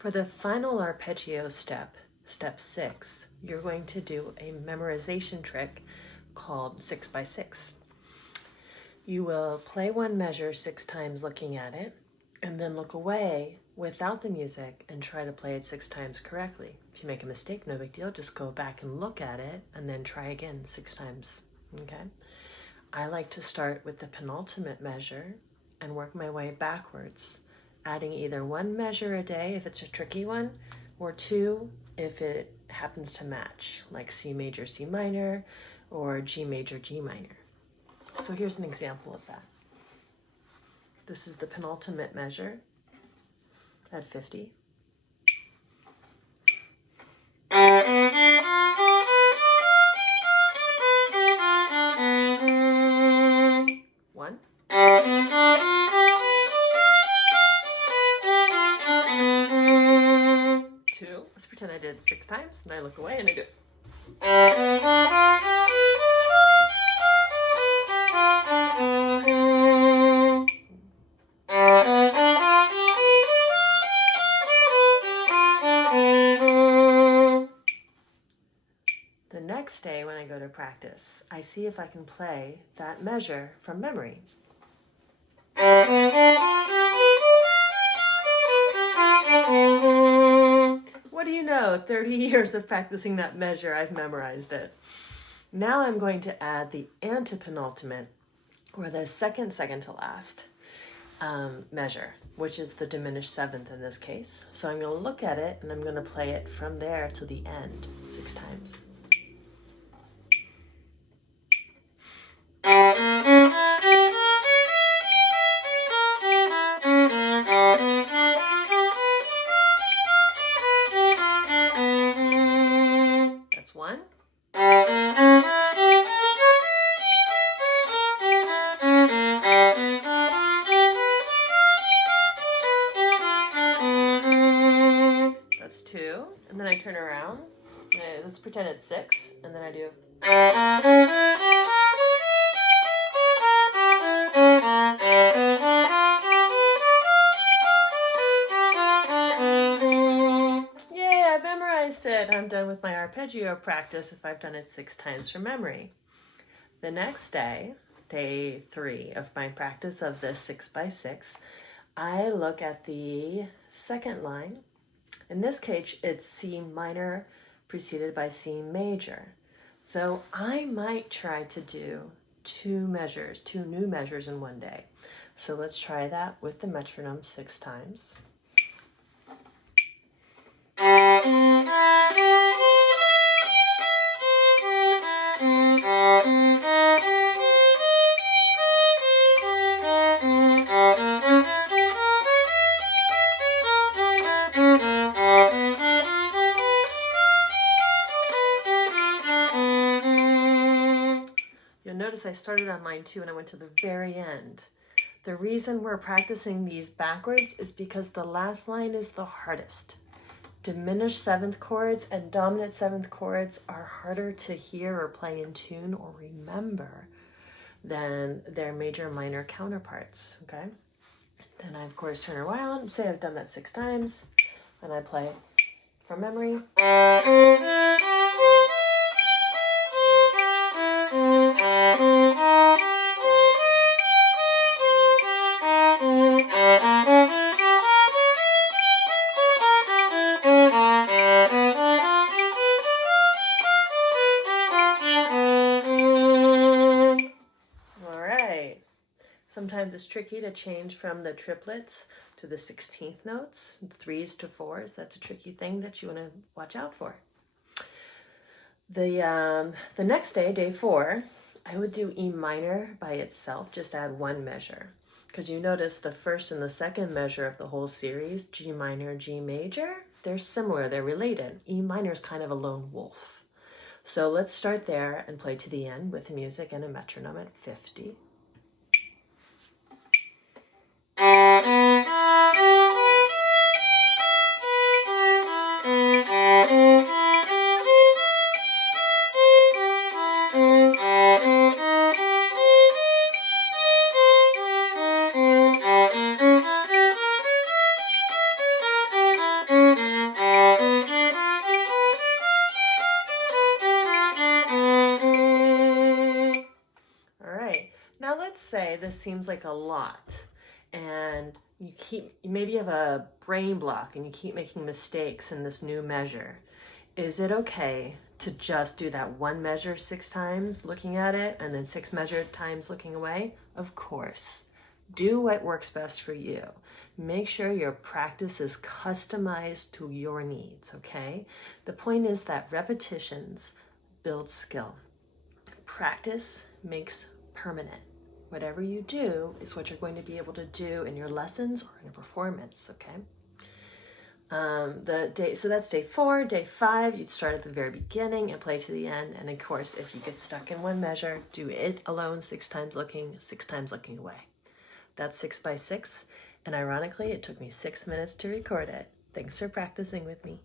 For the final arpeggio step, step 6, you're going to do a memorization trick called 6x6. You will play one measure 6 times looking at it, and then look away without the music and try to play it 6 times correctly. If you make a mistake, no big deal. Just go back and look at it and then try again 6 times. Okay? I like to start with the penultimate measure and work my way backwards, adding either 1 measure a day if it's a tricky one, or 2 if it happens to match, like C major, C minor, or G major, G minor. So here's an example of that. This is the penultimate measure at 50. One. Two. Let's pretend I did it 6 times, and I look away and I do it. The next day when I go to practice, I see if I can play that measure from memory. What do you know? 30 years of practicing that measure, I've memorized it. Now I'm going to add the antepenultimate, or the second to last measure, which is the diminished 7th in this case. So I'm going to look at it and I'm going to play it from there to the end 6 times. That's 1. That's 2. And then I turn around. Let's pretend it's 6. And then I do. Yay, I memorized it. I'm done with my arpeggio practice if I've done it 6 times from memory. The next day, day 3 of my practice of the 6x6, I look at the second line. In this case, it's C minor preceded by C major. So I might try to do 2 new measures in one day. So let's try that with the metronome 6 times. You'll notice I started on line 2 and I went to the very end. The reason we're practicing these backwards is because the last line is the hardest. Diminished 7th chords and dominant 7th chords are harder to hear or play in tune or remember than their major minor counterparts, okay? Then I, of course, turn around, say I've done that 6 times, and I play from memory. Sometimes it's tricky to change from the triplets to the 16th notes, 3s to 4s. That's a tricky thing that you want to watch out for. The next day, day 4, I would do E minor by itself, just add 1 measure. Because you notice the first and the second measure of the whole series, G minor, G major, they're similar, they're related. E minor is kind of a lone wolf. So let's start there and play to the end with music and a metronome at 50. say this seems like a lot and maybe you have a brain block and you keep making mistakes in this new measure. Is it okay to just do that one measure 6 times looking at it and then 6 measured times looking away? Of course. Do what works best for you. Make sure your practice is customized to your needs, okay? The point is that repetitions build skill. Practice makes permanent. Whatever you do is what you're going to be able to do in your lessons or in your performance, okay? So that's day 4. Day 5, you'd start at the very beginning and play to the end. And of course, if you get stuck in one measure, do it alone 6 times looking, 6 times looking away. That's 6 by 6. And ironically, it took me 6 minutes to record it. Thanks for practicing with me.